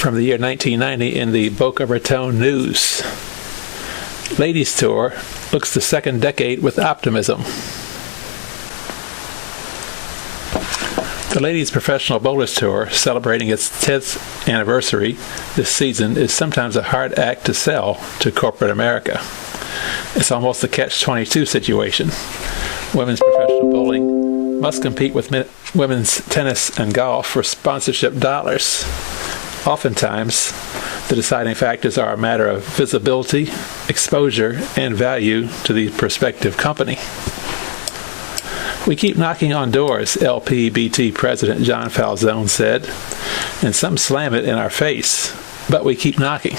from the year 1990 in the Boca Raton News. Ladies Tour looks the second decade with optimism. The Ladies Professional Bowlers Tour, celebrating its 10th anniversary this season, is sometimes a hard act to sell to corporate America. It's almost a catch-22 situation. Women's professional bowling must compete with women's tennis and golf for sponsorship dollars. Oftentimes, the deciding factors are a matter of visibility, exposure, and value to the prospective company. We keep knocking on doors, LPBT President John Falzone said, and some slam it in our face, but we keep knocking.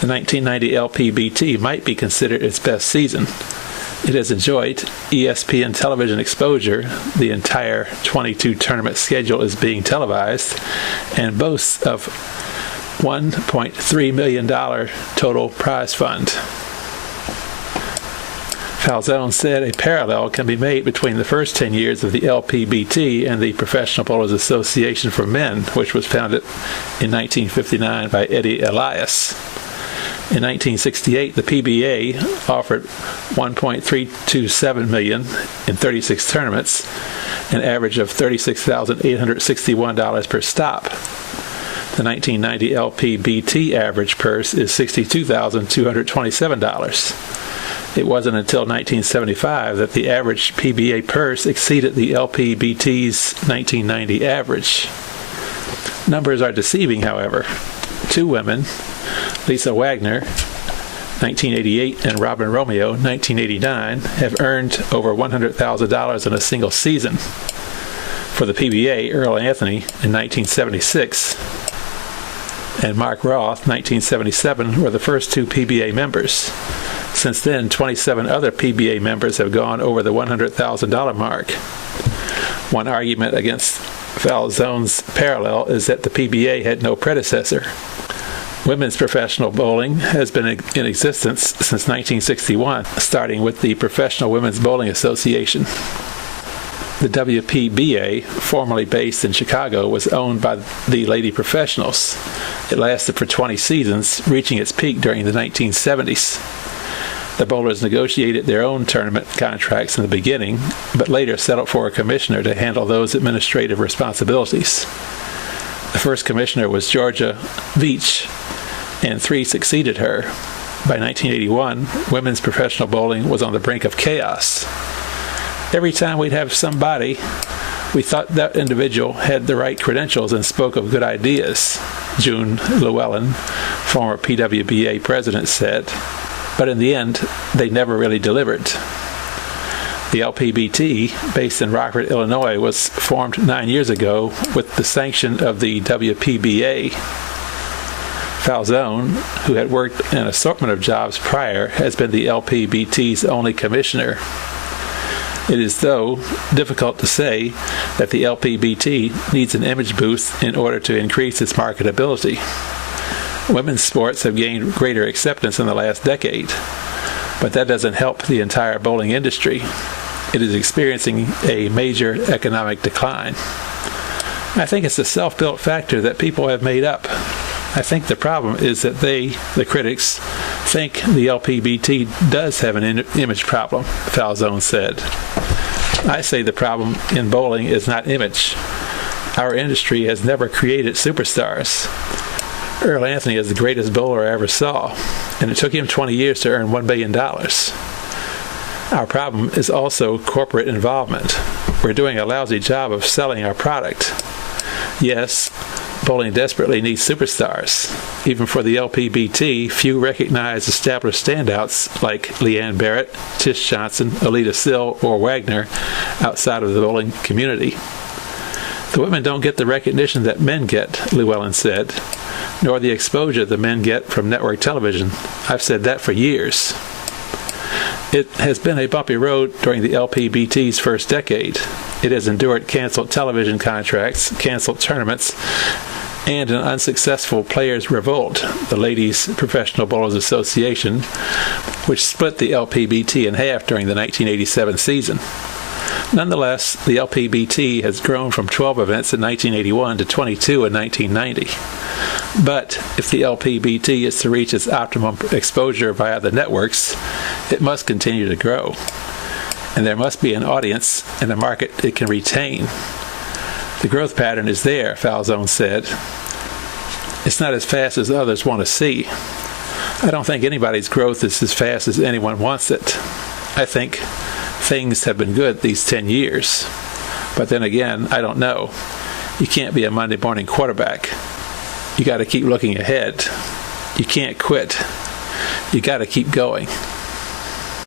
The 1990 LPBT might be considered its best season. It has enjoyed ESPN television exposure. The entire 22-tournament schedule is being televised and boasts of $1.3 million total prize fund. Falzone said a parallel can be made between the first 10 years of the LPBT and the Professional Bowlers Association for Men, which was founded in 1959 by Eddie Elias. In 1968, the PBA offered $1.327 million in 36 tournaments, an average of $36,861 per stop. The 1990 LPBT average purse is $62,227. It wasn't until 1975 that the average PBA purse exceeded the LPBT's 1990 average. Numbers are deceiving, however. Two women, Lisa Wagner, 1988, and Robin Romeo, 1989, have earned over $100,000 in a single season. For the PBA, Earl Anthony in 1976 and Mark Roth, 1977, were the first two PBA members. Since then, 27 other PBA members have gone over the $100,000 mark. One argument against Falzone's parallel is that the PBA had no predecessor. Women's professional bowling has been in existence since 1961, starting with the Professional Women's Bowling Association. The WPBA, formerly based in Chicago, was owned by the Lady Professionals. It lasted for 20 seasons, reaching its peak during the 1970s. The bowlers negotiated their own tournament contracts in the beginning, but later settled for a commissioner to handle those administrative responsibilities. The first commissioner was Georgia Veach, and three succeeded her. By 1981, women's professional bowling was on the brink of chaos. Every time we'd have somebody, we thought that individual had the right credentials and spoke of good ideas, June Llewellyn, former PWBA president, said. But in the end, they never really delivered. The LPBT, based in Rockford, Illinois, was formed 9 years ago with the sanction of the WPBA. Falzone, who had worked an assortment of jobs prior, has been the LPBT's only commissioner. It is, though, difficult to say that the LPBT needs an image boost in order to increase its marketability. Women's sports have gained greater acceptance in the last decade, but that doesn't help the entire bowling industry. It is experiencing a major economic decline. I think it's a self-built factor that people have made up. I think the problem is that they, the critics, think the LPBT does have an image problem, Falzone said. I say the problem in bowling is not image. Our industry has never created superstars. Earl Anthony is the greatest bowler I ever saw, and it took him 20 years to earn $1 billion. Our problem is also corporate involvement. We're doing a lousy job of selling our product. Yes, bowling desperately needs superstars. Even for the LPBT, few recognize established standouts like Leanne Barrett, Tish Johnson, Alita Sill, or Wagner outside of the bowling community. The women don't get the recognition that men get, Llewellyn said, nor the exposure the men get from network television. I've said that for years. It has been a bumpy road during the LPBT's first decade. It has endured canceled television contracts, canceled tournaments, and an unsuccessful players' revolt, the Ladies Professional Bowlers Association, which split the LPBT in half during the 1987 season. Nonetheless, the LPBT has grown from 12 events in 1981 to 22 in 1990. But if the LPBT is to reach its optimum exposure via the networks, it must continue to grow. And there must be an audience and a market it can retain. The growth pattern is there, Falzone said. It's not as fast as others want to see. I don't think anybody's growth is as fast as anyone wants it. I think things have been good these 10 years. But then again, I don't know. You can't be a Monday morning quarterback. You got to keep looking ahead. You can't quit. You got to keep going.